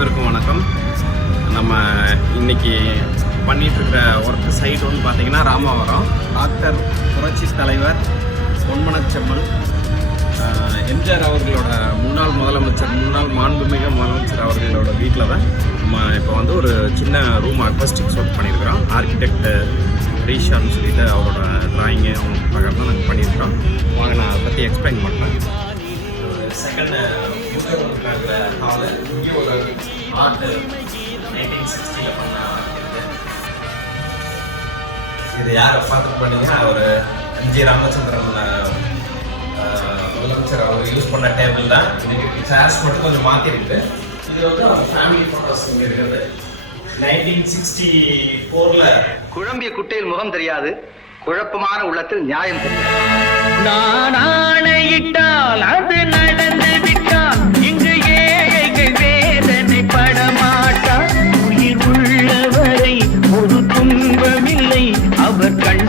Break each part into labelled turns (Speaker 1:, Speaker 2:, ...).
Speaker 1: அனைவருக்கும் வணக்கம். நம்ம இன்னைக்கு பண்ணிட்டு இருக்கிற ஒர்க் சைடு வந்து பார்த்தீங்கன்னா ராமாவரம். டாக்டர் புரட்சி தலைவர் பொன்மனச்செம்மல் எம்ஜிஆர் அவர்களோட முன்னாள் முதலமைச்சர் முன்னாள் மாண்புமிகு முதலமைச்சர் அவர்களோட வீட்டில் தான் நம்ம இப்போ வந்து ஒரு சின்ன ரூம் அக்வஸ்டிக்ஸ் ஒர்க் பண்ணியிருக்கிறோம். ஆர்கிடெக்ட் ரீஷான்னு சொல்லிட்டு அவரோட டிராயிங்கு அவங்க பிரகாரம் தான் நாங்கள் பண்ணியிருக்கிறோம். வாங்க நான் அதை பற்றி எக்ஸ்பிளைன் பண்ணுறேன் செகண்ட் நைன்டீன் சிக்ஸ்டியில் பண்ண. இது யார் பார்த்துட்டு பண்ணீங்கன்னா ஒரு எம்ஜி ராமச்சந்திரன் முதலமைச்சர் அவர் யூஸ் பண்ண டேபிள் தான். இதுக்கு சேர்ஸ் மட்டும் கொஞ்சம் மாற்றிருக்கு இது வந்து அவர் ஃபேமிலி ஃபோட்டோஸ் இங்கே இருக்கிறது நைன்டீன் சிக்ஸ்டி ஃபோரில்
Speaker 2: குழம்பிய குட்டையில் முகம் தெரியாது. குழப்பமான உள்ளத்தில் நியாயம் தெரியாது.
Speaker 3: நான் ஆணையிட்டால் அது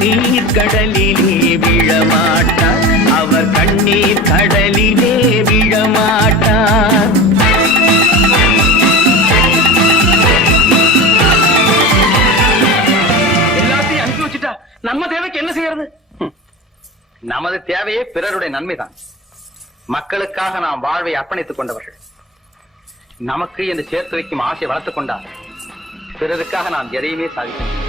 Speaker 3: கண்ணீர் கடலிலே விழமாட்டார் அவர் கண்ணீர் கடலிலே விழமாட்டார் எல்லாத்தையும் அனுப்பி வச்சுட்டா நம்ம தேவைக்கு என்ன செய்யறது?
Speaker 2: நமது தேவையே பிறருடைய நன்மைதான். மக்களுக்காக நாம் வாழ்வை அர்ப்பணித்துக் கொண்டவர்கள். நமக்கு என்று சேர்த்து வைக்கும் ஆசை வளர்த்துக் கொண்டார். பிறருக்காக நாம் எதையுமே சாதிக்கிறோம்